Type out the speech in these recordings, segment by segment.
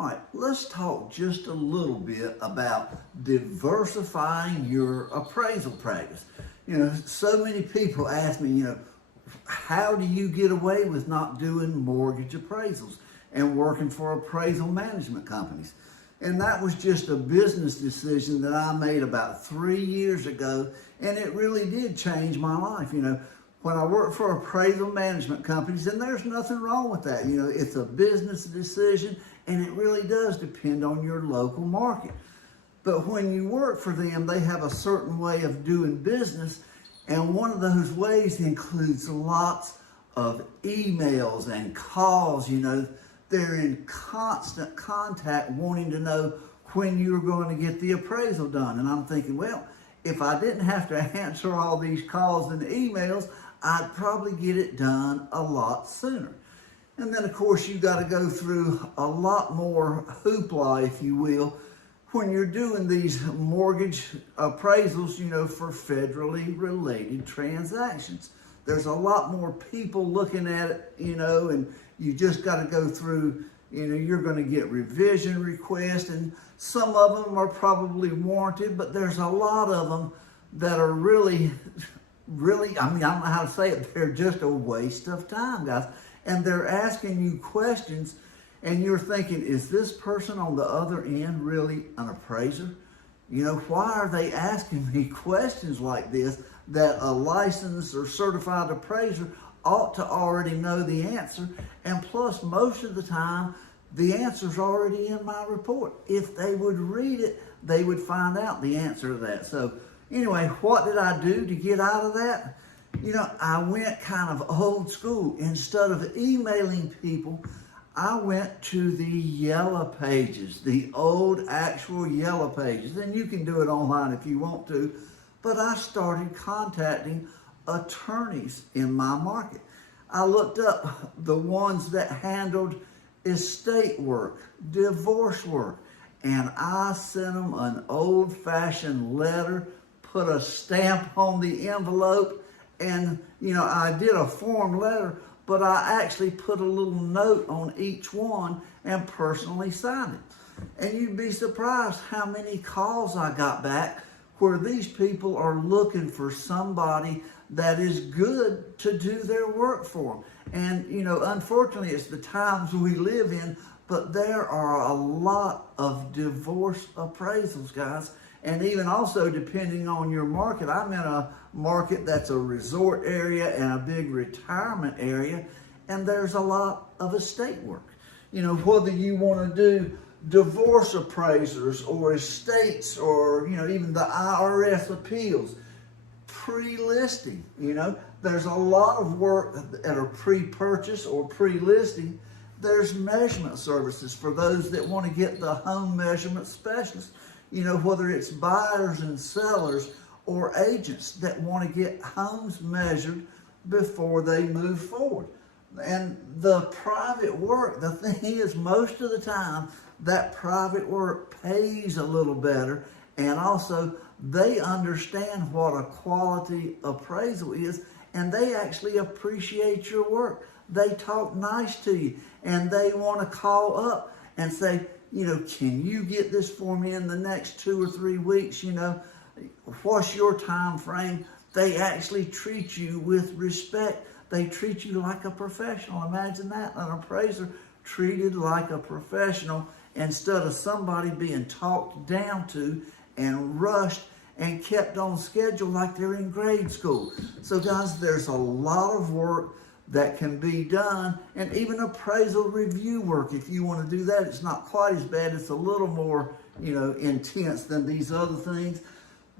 All right, let's talk just a little bit about diversifying your appraisal practice. So many people ask me, how do you get away with not doing mortgage appraisals and working for appraisal management companies? And that was just a business decision that I made about 3 years ago, and it really did change my life. When I worked for appraisal management companies, and there's nothing wrong with that. It's a business decision, and it really does depend on your local market. But when you work for them, they have a certain way of doing business, and one of those ways includes lots of emails and calls. They're in constant contact wanting to know when you're going to get the appraisal done. And I'm thinking, well, if I didn't have to answer all these calls and emails, I'd probably get it done a lot sooner. And then, of course, you got to go through a lot more hoopla, if you will, when you're doing these mortgage appraisals, for federally related transactions. There's a lot more people looking at it, and you just got to go through, you're going to get revision requests, and some of them are probably warranted, but there's a lot of them that are really, I don't know how to say it, they're just a waste of time, guys. And they're asking you questions, and you're thinking, is this person on the other end really an appraiser? Why are they asking me questions like this that a licensed or certified appraiser ought to already know the answer? And plus, most of the time, the answer's already in my report. If they would read it, they would find out the answer to that. So anyway, what did I do to get out of that? I went kind of old school. Instead of emailing people, I went to the yellow pages, the old actual yellow pages. And you can do it online if you want to. But I started contacting attorneys in my market. I looked up the ones that handled estate work, divorce work, and I sent them an old-fashioned letter, put a stamp on the envelope, and I did a form letter, but I actually put a little note on each one and personally signed it. And you'd be surprised how many calls I got back where these people are looking for somebody that is good to do their work for them. And, unfortunately, it's the times we live in, but there are a lot of divorce appraisals, guys. And even also, depending on your market, I'm in a market that's a resort area and a big retirement area, and there's a lot of estate work. Whether you want to do divorce appraisers or estates or, even the IRS appeals, pre-listing, there's a lot of work that are pre-purchase or pre-listing. There's measurement services for those that want to get the home measurement specialist, whether it's buyers and sellers or agents that want to get homes measured before they move forward. And the private work, the thing is, most of the time, that private work pays a little better, and also they understand what a quality appraisal is, and they actually appreciate your work. They talk nice to you, and they want to call up and say, can you get this for me in the next 2 or 3 weeks? What's your time frame? They actually treat you with respect. They treat you like a professional. Imagine that, an appraiser treated like a professional instead of somebody being talked down to and rushed and kept on schedule like they're in grade school. So guys, there's a lot of work that can be done, and even appraisal review work, if you want to do that, it's not quite as bad. It's a little more, intense than these other things.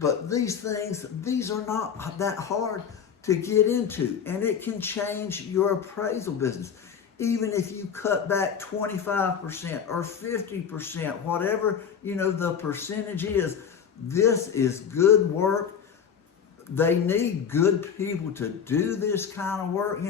But these things, these are not that hard to get into, and it can change your appraisal business. Even if you cut back 25% or 50%, whatever, the percentage is, this is good work. They need good people to do this kind of work.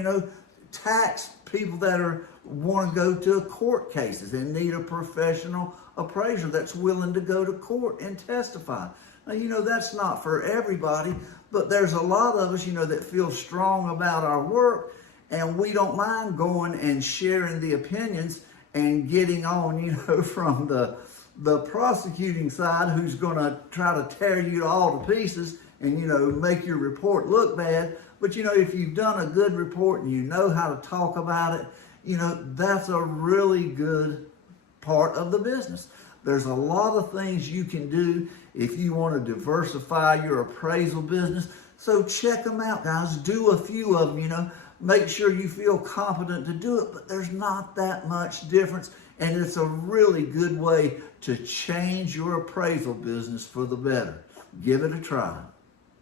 Tax people that want to go to court cases and need a professional appraiser that's willing to go to court and testify. Now, that's not for everybody, but there's a lot of us, that feel strong about our work, and we don't mind going and sharing the opinions and getting on, from the prosecuting side, who's going to try to tear you all to pieces and, make your report look bad. But, if you've done a good report and you know how to talk about it, that's a really good part of the business. There's a lot of things you can do if you want to diversify your appraisal business. So check them out, guys. Do a few of them, Make sure you feel competent to do it, but there's not that much difference. And it's a really good way to change your appraisal business for the better. Give it a try.